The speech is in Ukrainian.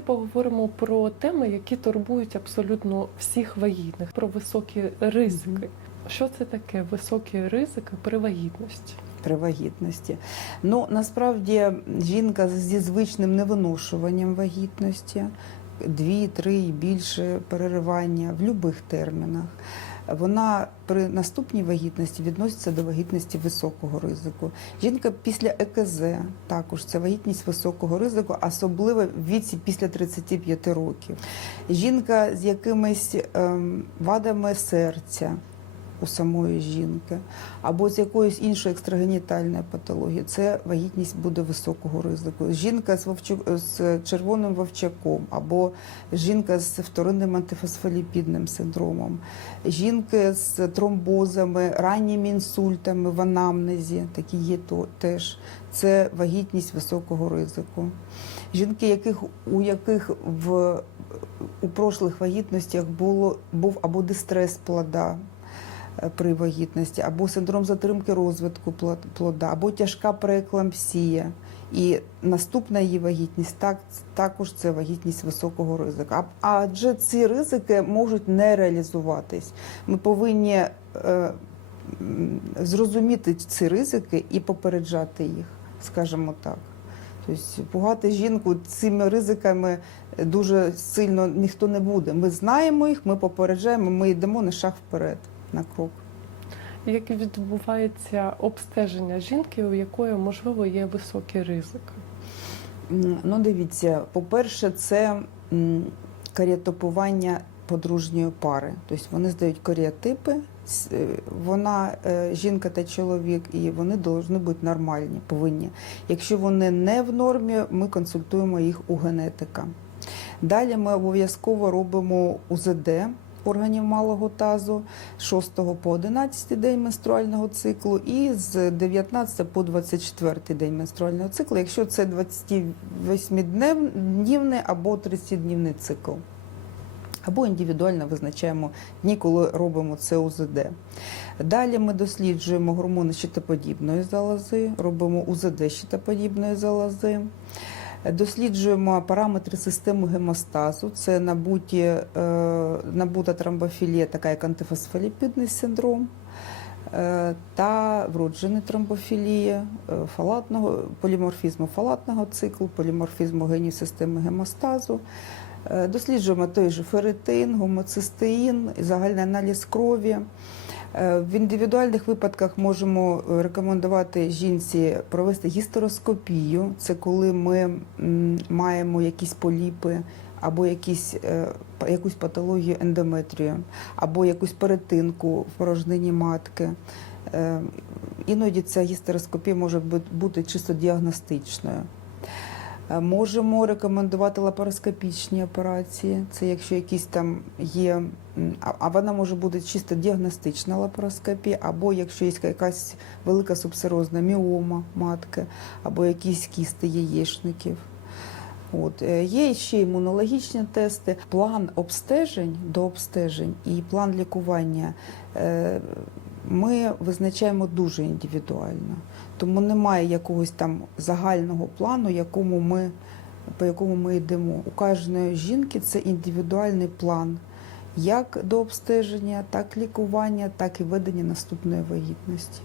поговоримо про теми, які турбують абсолютно всіх вагітних, про високі ризики. Що це таке високі ризики при вагітності? при вагітності. Ну насправді жінка зі звичним невиношуванням вагітності, дві, три і більше переривання в будь-яких термінах. Вона при наступній вагітності відноситься до вагітності високого ризику. Жінка після ЕКЗ також це вагітність високого ризику, особливо в віці після 35 років. Жінка з якимись ем, вадами серця у самої жінки, або з якоюсь іншою екстрагенітальною патологією, це вагітність буде високого ризику. Жінка з, вовчу... з червоним вовчаком, або жінка з вторинним антифосфоліпідним синдромом, жінки з тромбозами, ранніми інсультами в анамнезі, такі є то теж. Це вагітність високого ризику. Жінки, яких, у яких в, у прошлих вагітностях було, був або дистрес плода, при вагітності, або синдром затримки розвитку плод- плода, або тяжка прееклампсія. І наступна її вагітність так, також це вагітність високого ризику. Адже ці ризики можуть не реалізуватись. Ми повинні е, зрозуміти ці ризики і попереджати їх, скажімо так. Тобто пугати жінку цими ризиками дуже сильно ніхто не буде. Ми знаємо їх, ми попереджаємо, ми йдемо на шаг вперед, на крок. Як відбувається обстеження жінки, у якої можливо є високий ризик? Ну, дивіться, по-перше, це м, каріотипування подружньої пари. Тобто вони здають каріотипи, е, вона е, жінка та чоловік, і вони повинні бути нормальні, повинні. Якщо вони не в нормі, ми консультуємо їх у генетика. Далі ми обов'язково робимо УЗД органів малого тазу з 6 по 11 день менструального циклу і з 19 по 24 день менструального циклу, якщо це 28-дневний або 30-днівний цикл. Або індивідуально визначаємо дні, коли робимо це УЗД. Далі ми досліджуємо гормони щитоподібної залози, робимо УЗД щитоподібної залози. Досліджуємо параметри системи гемостазу. Це набуті, е, набута тромбофілія, така як антифосфоліпідний синдром, е, та вроджена тромбофілія е, фалатного, поліморфізму фалатного циклу, поліморфізму генів системи гемостазу. Досліджуємо той же ферритин, гомоцистеїн, загальний аналіз крові. Е, В індивідуальних випадках можемо е, рекомендувати жінці провести гістероскопію. Це коли ми маємо якісь поліпи або якісь, е, якусь патологію ендометрію, або якусь перетинку в порожнині матки. Іноді ця гістероскопія може бути чисто діагностичною. Е, Можемо рекомендувати лапароскопічні операції. Це якщо якісь там є, а- вона може бути чисто діагностична лапароскопія, або якщо є якась велика субсерозна міома матки, або якісь кісти яєчників. От е, є ще імунологічні тести. План обстежень до обстежень і план лікування е, ми визначаємо дуже індивідуально. Тому немає якогось там загального плану, якому ми, по якому ми йдемо. У кожної жінки це індивідуальний план як до обстеження, так лікування, так і ведення наступної вагітності.